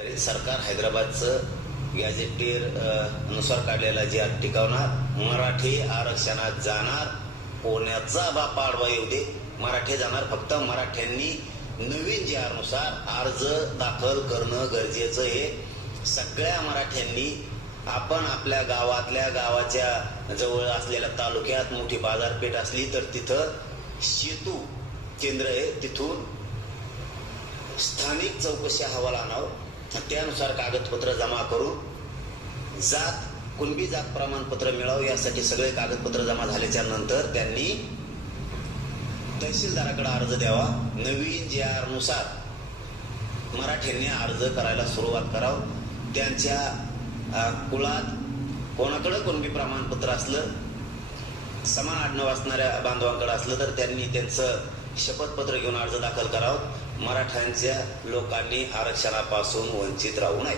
सरकार हैदराबादचं गॅझेटेर नुसार काढलेला जे टिकवणार मराठी आरक्षणात जाणार कोण्याचा बाप आडवा येऊ दे मराठी जाणार फक्त मराठ्यांनी नवीन जी नुसार अर्ज दाखल करणं गरजेचं आहे। सगळ्या मराठ्यांनी आपण आपल्या गावाच्या जवळ असलेल्या तालुक्यात मोठी बाजारपेठ असली तर तिथं सेतू केंद्र आहे, तिथून स्थानिक चौकशी अहवाल आणावं, त्यानुसार कागदपत्र जमा करून कुणबी जात प्रमाणपत्र मिळावं यासाठी सगळे कागदपत्र जमा झाल्याच्या नंतर त्यांनी तहसीलदाराकडे अर्ज द्यावा। नवीन जी नुसार मराठ्यांनी अर्ज करायला सुरुवात करावं। त्यांच्या कुळात कोणाकडे कुणबी प्रमाणपत्र असलं, समान आडनाव असणाऱ्या बांधवांकडे असलं तर त्यांनी त्यांचं शपथपत्र घेऊन अर्ज दाखल करावं। मराठ्यांच्या लोकांनी आरक्षणापासून वंचित राहू नये।